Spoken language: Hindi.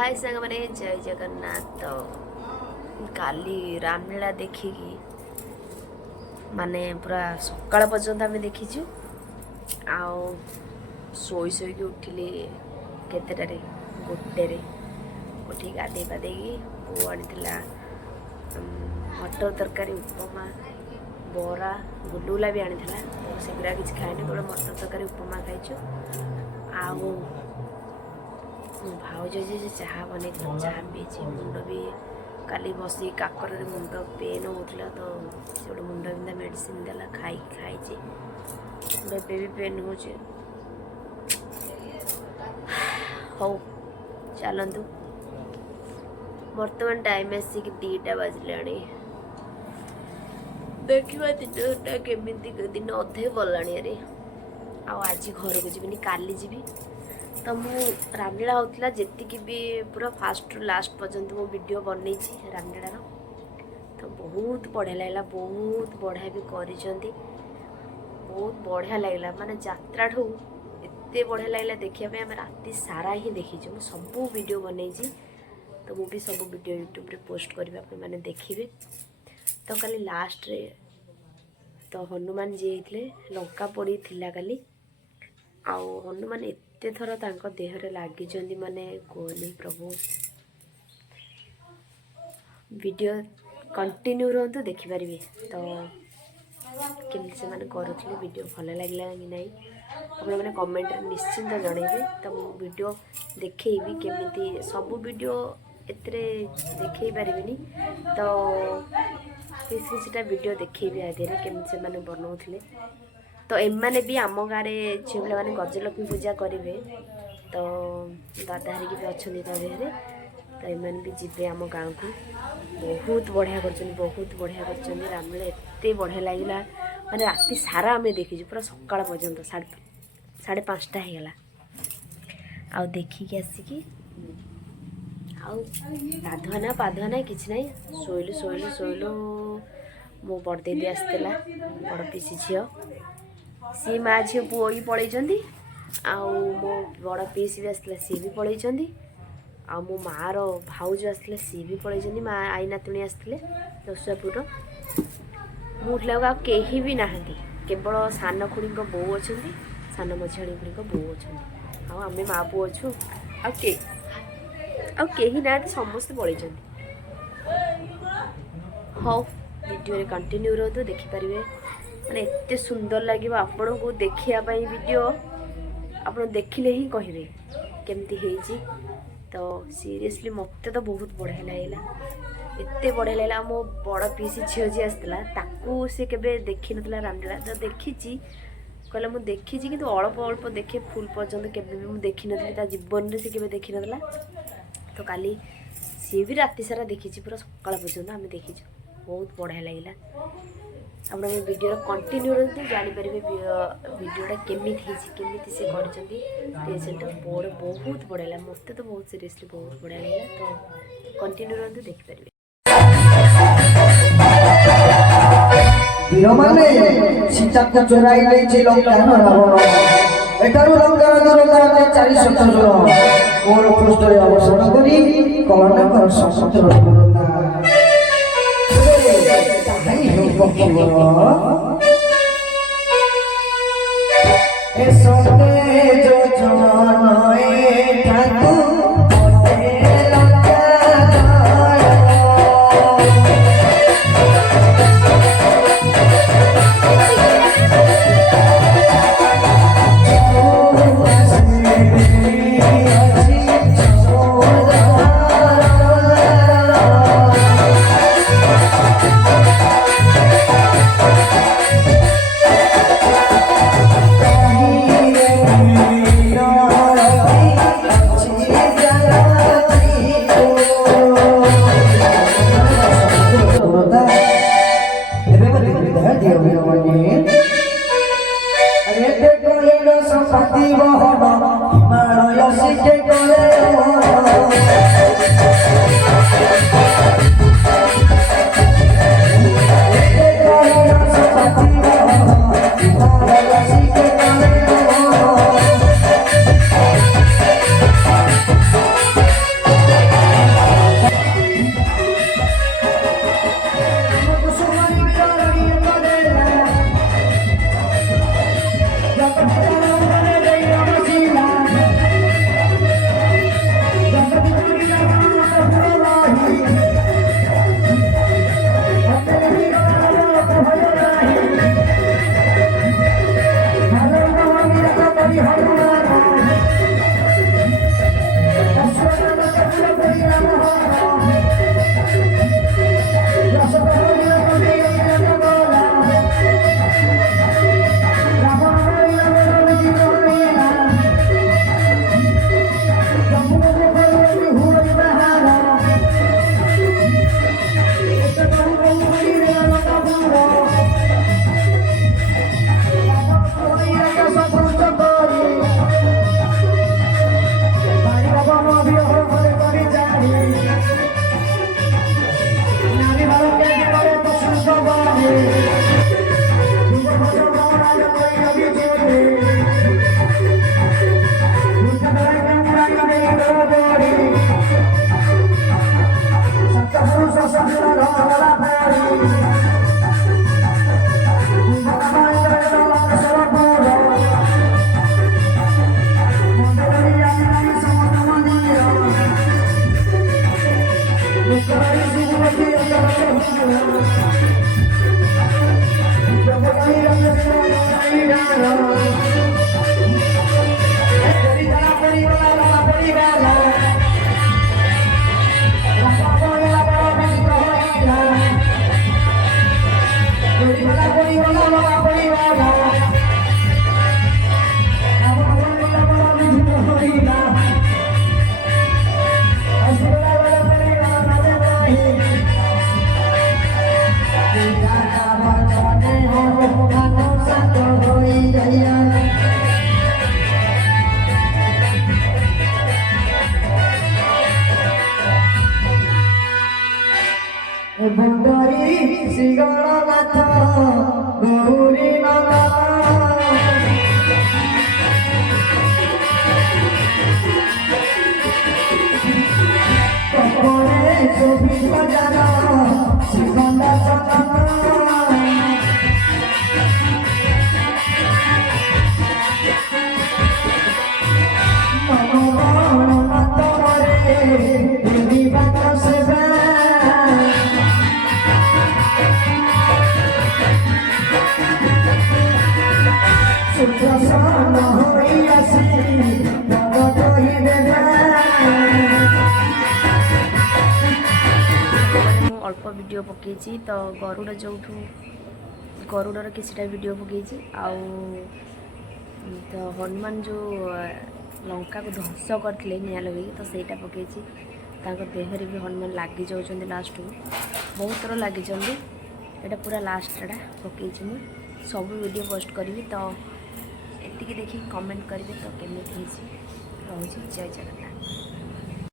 हाय सांग मैंने जय जगन्नाथ। काली रामलीला देखिकी माने पूरा सकाळ पर्यंत आम देखीचु। शोई शोईकी उठिली केतेटारे गोटेरे उठी गाधे पाधे पु आनी मटर तरकारी उपमा बरा गुलुला भी आनी सेगुरा किसी खाएनी केवल मटर तरकारी उपमा खाइचु। भाउज जे चाहा बन चाहा पीछे मुंड भी काली बस काकर मुंड पेन होता तो से गोटे मुंड बिंधा मेडिसिन देला खाई मुंड भी पेन हो चलतु। बर्तमान टाइम आसिक 2टा बाजिला देखा दिनटा केमी दिन अधे गला आज घर को जीवन काली जीवी। तो मु रामलीला होता जी भी पूरा फास्ट रु लास्ट पर्यंत मो वीडियो बनई रामलीलार। तो बहुत बढ़िया लगला, बहुत बढ़िया भी करिसेंती, बहुत बढ़िया लगला माने यात्रा ठू एते बढ़िया लगला देखिया पे। हम राति सारा ही देखीछु, मु सब वीडियो बनई। तो मु भी सब वीडियो यूट्यूब रे पोस्ट करबे, आपन माने देखिबे। तो काली लास्ट रे तो हनुमान जी हेतले लंका पड़ी थिला काली आउ हनुमान एते थर तांको देहरे लागी जंदी माने कोनी प्रभु। वीडियो कंटिन्यू रहतु देखि पारिबे। तो केमति से माने करूथले वीडियो भल लागला कि नहीं आपण माने कमेंट रे निश्चिंत जणैबे। तो मु वीडियो देखैबी केमति सब वीडियो एतरे देखै पारिबिनी। तो किछटा वीडियो देखैबी आधेरे केमति से माने बनाउथले। तो एमाने भी आम गाँव झील मैंने गजलक्ष्मी पूजा करेंगे। तो दादा हरिकी भी अच्छा देहरे। तो एमाने भी जीवे आम गाँव को। बहुत बढ़िया कर, बहुत बढ़िया कर रामलीला एत बढ़िया लगला माने राति सारा आम देखीचु पूरा सकाळ पर्यंत 5:30 होगला। आउ देखिकी आसिकी गाधुआना पाधुआना किसी ना शोलु शोलु शोलु। मो बड़ दीदी आसला बड़ पिसी झील सी माँ झील पुओ भी पलैंती। मो बड़ पीसी भी आसला सी भी पलैंती। मो माँ रो भाउज आसले सी भी पलैंती। माँ आई नातुणी आसते दशपुर। मुठला कहीं भी नहांती, केवल सान खुड़ी बो अच्छा, सान मझियाणी खुड़ी बो अच्छा। आम माँ पुओ अच्छु कहीं ना समस्ते पलैंती। हाँ वीडियो कंटिन्यू रहतु देखिपारे माने एते सुंदर लगे आपण को देखापी वीडियो। आप देखिले ही कहे केमती है। तो सीरियसली मत तो बहुत बढ़िया लगला, एते बढ़िया लगला। मो बड़ पीसी झील जी आसला ताकू से केबे देखी नतला रामलीला। तो देखी कहला मु देखी कि अल्प अल्प देखे फुल पर्यंत केबे भी मु देखी नथली ता जीवन रे से केबे देखी नतला। तो काली सी भी राति सारा देखी पूरा सकाळ पर्यंत आम देखीचु, बहुत बढ़िया लगला। आप वीडियो कंटिन्यू रहते जापर वीडियोटा केमी से कर बहुत बढ़िया लगा। मत तो बहुत सीरियसली बहुत बढ़िया लगा। तो कंटिन्यू रहते देखिपारे। सीता को चोराई ले लंका रावण एठारु लंकार दूरता 400 जोर मोर पृष्ठरे अवसर करी कलना कर समुद्र पूर्णता ताई हो पक्षीवर ए सोते जो जवान ठाकुर বন্দরি শ্রীগণনাথ গৌরী নমা কপরে শোভিত জান শ্রীগন্ধ চন্দন মনোমনাথ মরে দেবী বাত সেবা সুপ্রসন্ন হইয়াছি ভগবতী দেবা ମୁଁ ଅଳ୍ପ ଭିଡ଼ିଓ ପକାଇଛି ତ ଗରୁଡ଼ ଯେଉଁଠୁ ଗରୁଡ଼ର କିଛିଟା ଭିଡ଼ିଓ ପକାଇଛି ଆଉ ତ ହନୁମାନ ଯେଉଁ ଲଙ୍କାକୁ ଧ୍ୱଂସ କରିଥିଲେ ନିଆଁ ଲଗେଇକି ତ ସେଇଟା ପକାଇଛି। ତାଙ୍କ ଦେହରେ ବି ହନୁମାନ ଲାଗି ଯାଉଛନ୍ତି ଲାଷ୍ଟକୁ, ବହୁତ ଥର ଲାଗିଛନ୍ତି। ଏଇଟା ପୁରା ଲାଷ୍ଟଟା ପକାଇଛି। ମୁଁ ସବୁ ଭିଡ଼ିଓ ପୋଷ୍ଟ କରିବି, ତ ଏତିକି ଦେଖିକି କମେଣ୍ଟ କରିବେ ତ କେମିତି ହେଇଛି। ରହୁଛି, ଜୟ ଜଗନ୍ନାଥ।